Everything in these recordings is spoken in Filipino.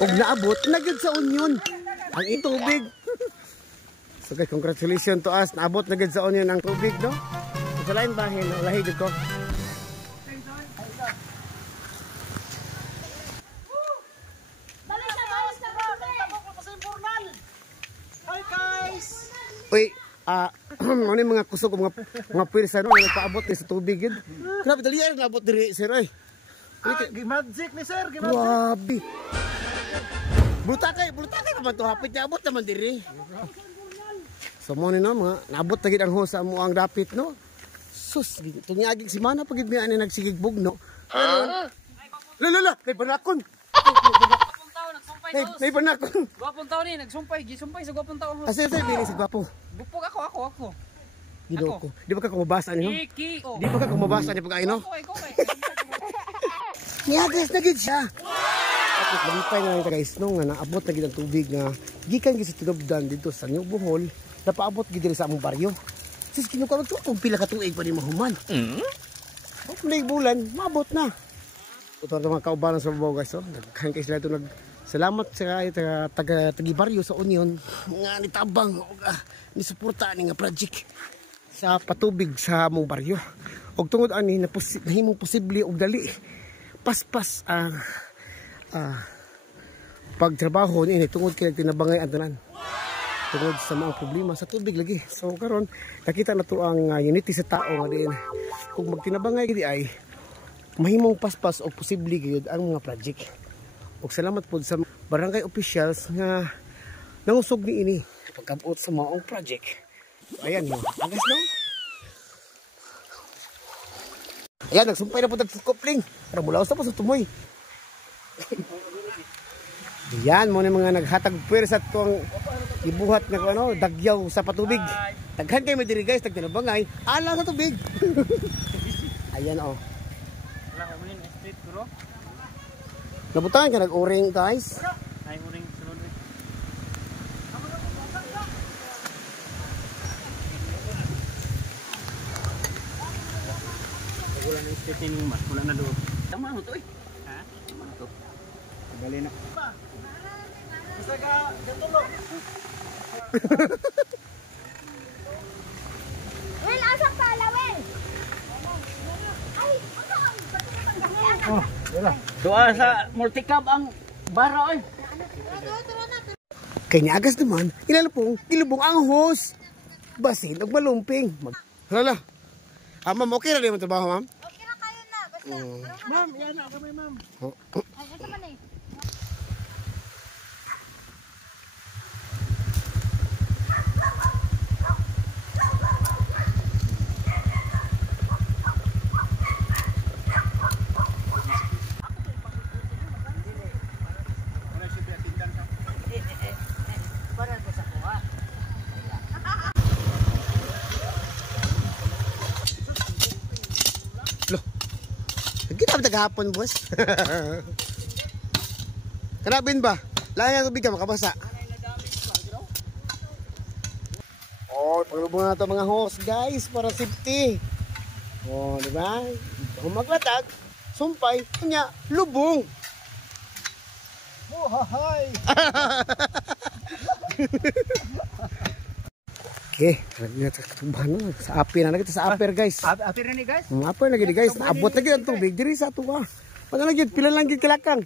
Ug naabot na gyud sa Union ang tubig. So guys, congratulations to us. Naabot na gyud sa Union ang tubig, no? Sa lain bahin, lahi jud ko. Hi guys. Uy, ano yung mga kusog, mga pwirsa no, nagpaabot sa tubig yun. Grabe, dali ay nabot diri, sir, ay. Magic ni sir, magic. Grabe. Bulutakay naman to, hapit niya, abot naman diri. So mo ni no, mga naabot na gid ang hosa mo ang dapit, no? Sus, tunyagig si mana pagid mi ani nagsigigbog, no? Lala, kay banakon. May banakon. Gwapong tao ni, gisumpay sa gwapong tao. Asa sir, diri sa gwapo. Bupog ako. Gidoko. Di ba ka kumabasa niyo? Iki. Di ba ka kumabasa ni pagkain, no? Niagres na gid siya. At malipay na lang guys, no, nga naabot na gid ang tubig nga gikan gid sa tinubdan dito sa New Bohol, napaabot gid diri sa among baryo. Sis kinukuha ko kung pila ka tuig pa ni mahuman. May bulan, maabot na. Ito mga kaubanan sa babaw guys, oh. Nagkain kayo sila ito salamat sa taga-baryo sa Union nga nitabang ni suporta ni nga project sa patubig sa among baryo. Og tungod ani nahimong posible og dali paspas ang pagtrabaho ni tungod kay tinabangay ang tanan. Tungod sa mga problema sa tubig lagi. So karon nakita na to ang unity sa tao nga diin. Kung magtinabangay gid ay mahimong paspas o posible gyud ang mga project. Og salamat po sa barangay officials nga nangusog ni ini pagkabot sa maong project. Ayan mo, agas no? Ayan, nagsumpay na po tag-coupling. Para mulaos na po sa tumoy. Ayan, mo na mga naghatag pwersa itong ibuhat na ano, dagyaw sa patubig. Taghan kayo may diri guys, tagtinabangay. Ala sa tubig. Ayan o. Nabutangan ka nag-uring guys. Ay, uring sunod. Wala na state ni mas, wala na doon. Tama mo to eh. Ha? Tama na to. Gali na. Basta ka gatulog. Well, asa pala, well. Ay, Oh, wala. Doa sa multicab ang bara oy. Kaya agas naman, ilalapong, ilubong ang hose. Basin, og malumping. Hala. Ma'am, okay na rin mo trabaho, ma'am? okay na kayo na. Basta, Ma'am, yan na kami, ma'am. ay, ito man eh. Ginab tagahapon, boss. Kanabin ba? Lahat ng tubig ka makabasa. Oh, paglubong na ito mga hose, guys, para safety. Oh, di ba? Kung maglatag, sumpay, kanya, lubong. Oh, hi. Okay, sa api na kita sa aper guys. Api rin ni guys. Aper lagi guys, abot lagi ang tubig diri sa tuwa. Pag lagi pila lang gid kilakang.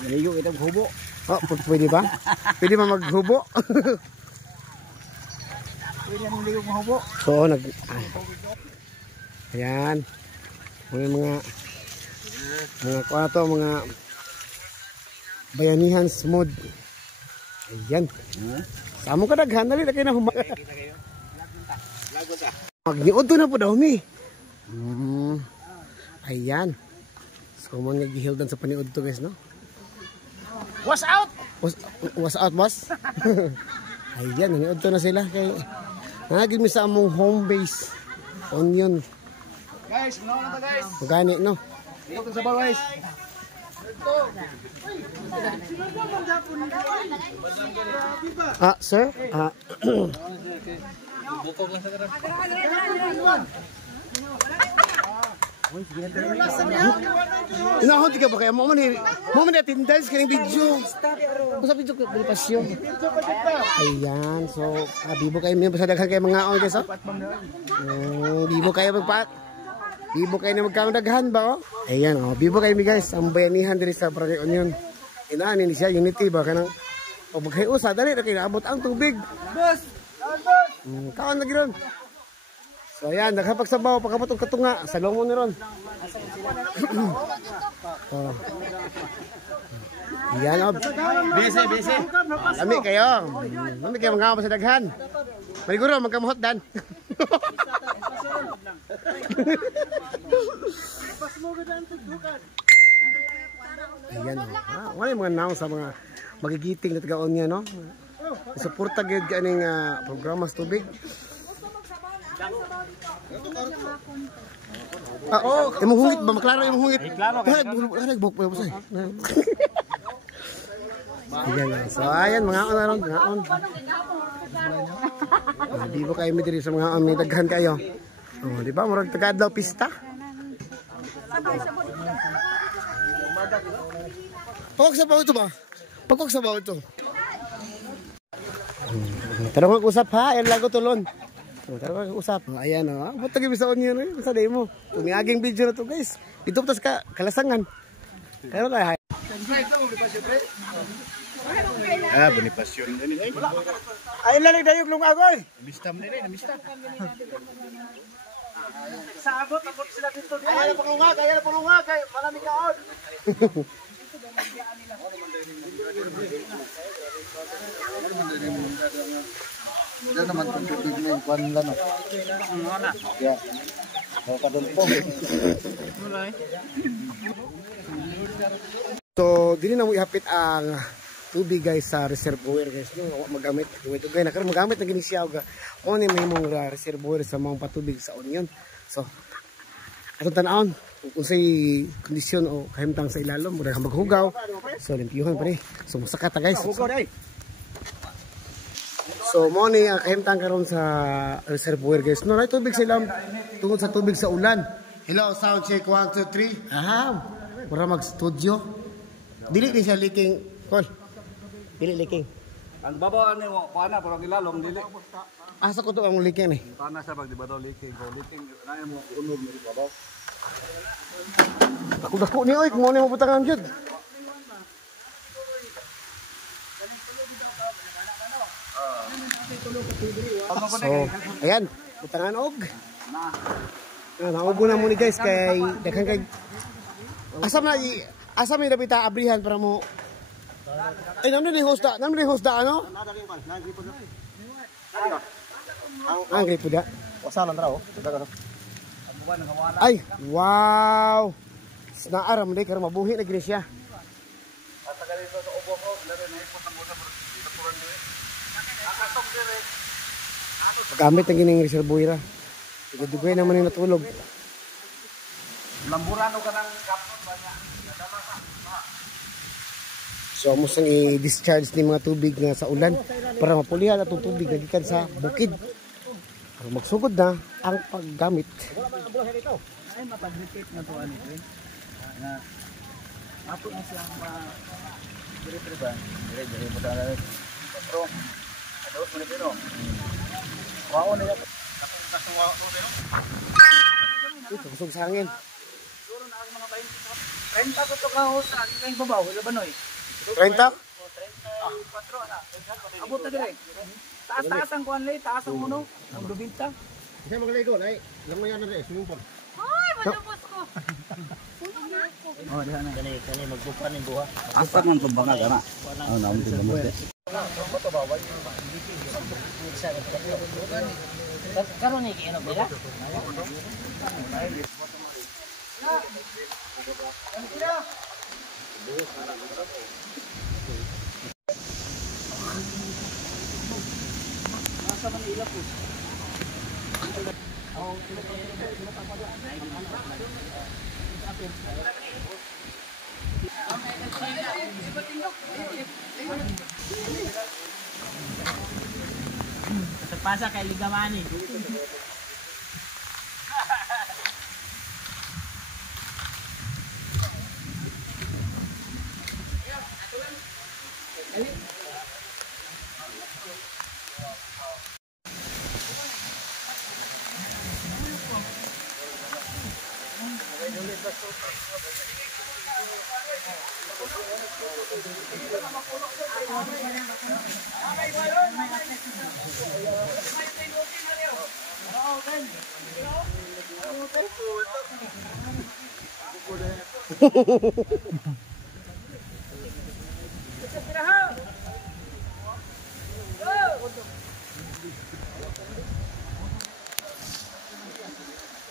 Naligo itong hubo. Oh, pwede ba? Pwede ba maghubo? Pwede nang ligo mo hubo. So ayan. Mga kuha to, mga bayanihan smooth. Ayan. Samo ka daghan dali kay na humag. Magniod to na po daw mi. Ayan. So mo nga gihildan sa paniud to guys, no? Was out. Was out, boss. Ayan, naniud to na sila kay nagig mi sa among home base. Union. Guys, no na to guys. Magani, no? Dito sa bawa guys. Sir? Bukog lang sa karam. Inahon ka ba kaya mo man attendance kaning video. Usa video ko pasyon. Ayan, so bibo kayo may pasadaghan kay mga on guys oh. Bibo kayo magpaat. Bibo kayo na magkamdaghan ba oh. Ayan oh, bibo kayo mi guys, ang bayanihan diri sa Barangay Union. Inaan ni siya unity ba kanang pagkayusa dali ra kay naabot ang tubig. Boss. Kaon lagi ron. So ayan, nakapagsabaw pagkabot og katunga sa lomon ni ron. Oh. Yan oh. Busy. Lami kayo. Lami kayo mga sa daghan. Maliguro magkamuhot dan. Ayan oh. Wala yung mga naong sa mga magigiting na taga-on niya no. Suporta gyud kaning programa sa tubig. Imong hungit ba maklaro imong hungit? Klaro kay. Nagbuk pa usay. Ayan. So ayan mga on mga on. Di ba kayo diri sa mga may daghan kayo? Oh, di ba murag taga-adlaw pista? Pagkok sa bawo ito ba? Pagkok sa bawo ito. Tarong mag-usap ha, ayan lago tulon. Tarong mag-usap. Ayan o, ba't nag-ibisaon nyo na yun? Sa day mo. Tumingaging video na to guys. Dito pa ka kalasangan. Kaya kaya. Bonipasyon din eh. Ayun lang nagdayog lung agoy. Namista mo nila, namista. Sa abot sila dito. Kaya na pulungag, kaya malamig kaon. Diyan naman kung tubig na yung kwan lang. Yeah. Kadun po. So, dili na mo ihapit ang tubig guys sa reservoir guys. Magamit. Ito guys, nakaroon magamit na ginisyaw ga. O ni may mong reservoir sa mga patubig sa Union. So, atong tanawon kung say kondisyon o kahimtang sa ilalom, mura kang maghugaw. So, limpiyuhan pa rin. So, masakata guys. So, mo ni kahimtang karon sa reservoir guys. No, na tubig sa ilam tungod sa tubig sa ulan. Hello, sound check 1 2 3. Aha. Mura mag-studio. Dili din siya leaking. Call. Dili leaking. Ang babaan mo, paana pero ilalom dili. Asa ko to ang leaking eh. Paana sa pag di ba daw leaking, so leaking na mo unog mo babaw. Ako dako ni oy, mo ni mo butangan jud. So, ayan, butangan og. Naubo na mo ni guys kay daghang kay asam ni dapita abrihan para mo. Ay namni ni hosta ano? Ang gripo da. Wasalan raw, daga. Ay, wow. Snaar man kay mabuhi na gini siya. Gamit ang gining reservoir. Dugay naman yung natulog. Lamburano ka ng kapon ba niya? So amo sang i-discharge ni mga tubig nga sa ulan para mapulihan atong tubig nga gikan sa bukid. Para magsugod na ang paggamit. Ay mapag-repeat na to ano eh. Na ato na siya dire-dire ba? Dire-dire mo ta. Pero ados mo ni Pino. Wao na yan. Akong kasuwa ko pero. Ito kusog sa hangin. Siguro na ang mga 20 ko to ka ho sa aking babaw, wala ba noy? 30? 4 na. Abot na dire. Taas ang kuan lay, taas ang uno, ang dubinta. Isa magligo nay. Lang mo yan na swimming pool. Ay, malubos ko. Oh, diha na. Kani magbukan ning buha. Asa man to banga gana. Oh, naon din mo. Karon ni kino bela? Pasa kay Ligamani.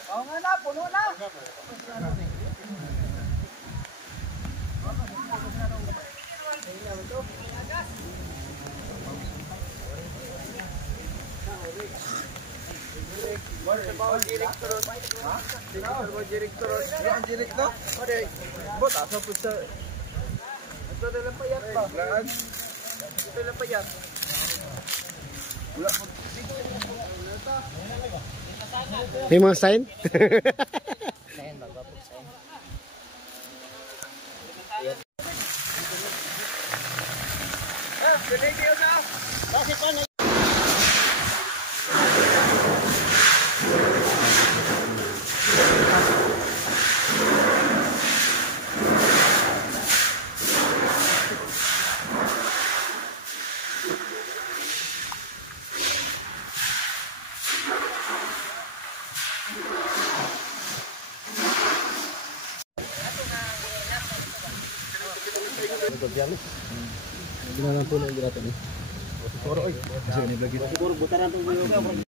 Oo nga na, puno na. May mga sign? Ginawa po na yung natin eh. Siguro, oy. Siguro, butaran itong